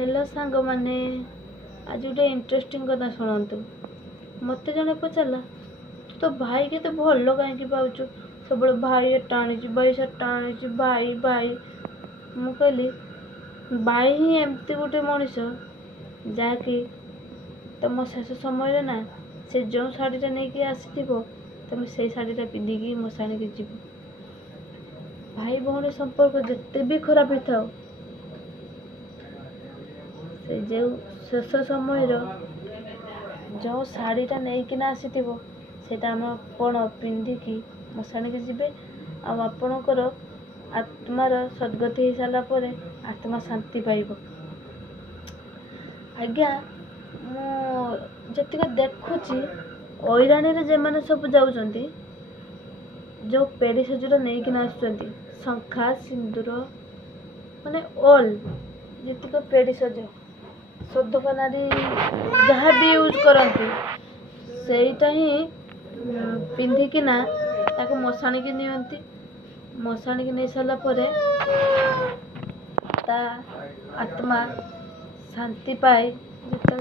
Hello सांग मैंने आज गोटे इंटरेस्टिंग कथा शुणु। मत जड़े पचारा तो भाई के तो भल कहीं पाचु सब भाई टाणी भाई से टाणी भाई भाई मु कहली भाई ही एमती गोटे मनीष जहाँकि तुम शेष समय ना से जो शाढ़ीटा नहीं आसी तुम से शाढ़ीटा पिंधिकी मशाणी के जीव। भाई भौणी संपर्क जिते भी खराब होता से जो शेष समय जो शाढ़ीटा नहीं आसी सेटा आम आपण पिंधिकी मशाणी के जीवे आपणकर आत्मार सद्गति हो सारा पर आत्मा शांति पाइब। आज्ञा मुझे देखुची ऐराणी जे मैंने सब जाऊँच जो पेड़ी सजुर नहीं आसुँच शंखा सिंदूर माने ऑल जितक पेड़ी सज शोधकनारी जहाँ भी यूज करती सेटा ही पिंधिकिना ताको मशाणी की नियंती। मशाणी की नहीं सारा पर ता आत्मा शांति पाए जिते